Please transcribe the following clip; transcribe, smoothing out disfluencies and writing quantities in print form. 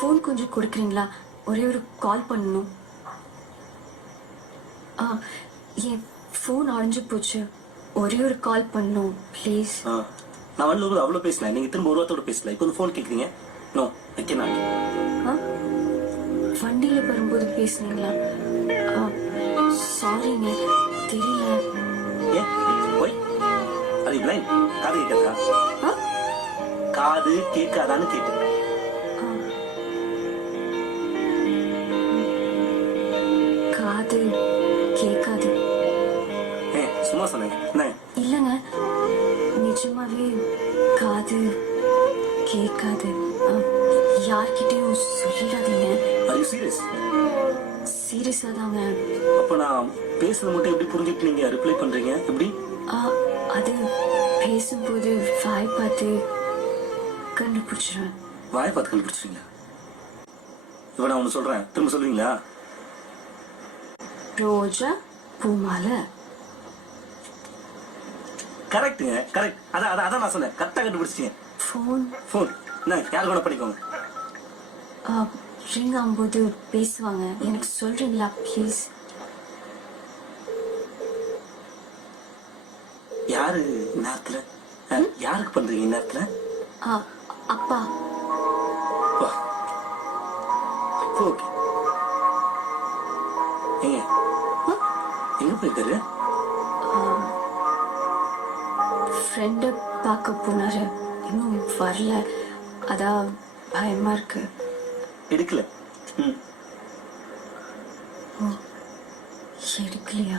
Phone கொஞ்சம் கொடுக்குறீங்களா? ஒரே ஒரு கால் பண்ணணும். என் ஃபோன் அடைஞ்சு போச்சு. ஒரே ஒரு கால் பண்ணணும் ப்ளீஸ். நான் வந்து அவ்வளோ பேசல, நீங்க திரும்ப ஒரு வாரத்தோட பேசல. இப்போ ஃபோன் கேட்குறீங்க. No okay. நான் வண்டியில் வரும்போது பேசுனீங்களா? சாரிங்க, தெரியல. ஏன் போய் அது பிளைண்ட் காது கேட்காதா? காது கேட்காதான்னு கேட்டேன். காது கேட்காது. சும்மா சொன்னேன். இல்லைங்க, நிஜமாவே காது கேட்காது. யார்கிட்டயும் சொல்லிடாதீங்க. சீரியஸா தாங்க. அப்ப நான் பேசுறது மட்டும் எப்படி புரிஞ்சுட்டு நீங்க ரிப்ளை பண்றீங்க? எப்படி? அது பேசும்போது வாய் பார்த்து கண்டுபிடிச்சிருவேன். வாய் பார்த்து கண்டுபிடிச்சிருங்களா? இப்ப நான் ஒண்ணு சொல்றேன், திரும்ப சொல்லுவீங்களா? ரோஜா பூமாலை. கரெக்டுங்க, கரெக்ட். அதான் நான் சொன்னேன், கரெக்டா கண்டுபிடிச்சிட்டீங்க. ஃபோன் யார் கூட பண்ணிக்கோங்க. ரிங் ஆகும்போது பேசுவாங்க. எனக்கு சொல்றீங்களா ப்ளீஸ்? யாரு நேரத்துல? யாருக்கு பண்றீங்க நேரத்துல? அப்பா. ஓகே. எங்க போயிருக்காரு? ஃப்ரெண்ட பார்க்க போனாரு, இன்னும் வரல. அதான் பயமா இருக்கு. எடுக்கல. எடுக்கலையா?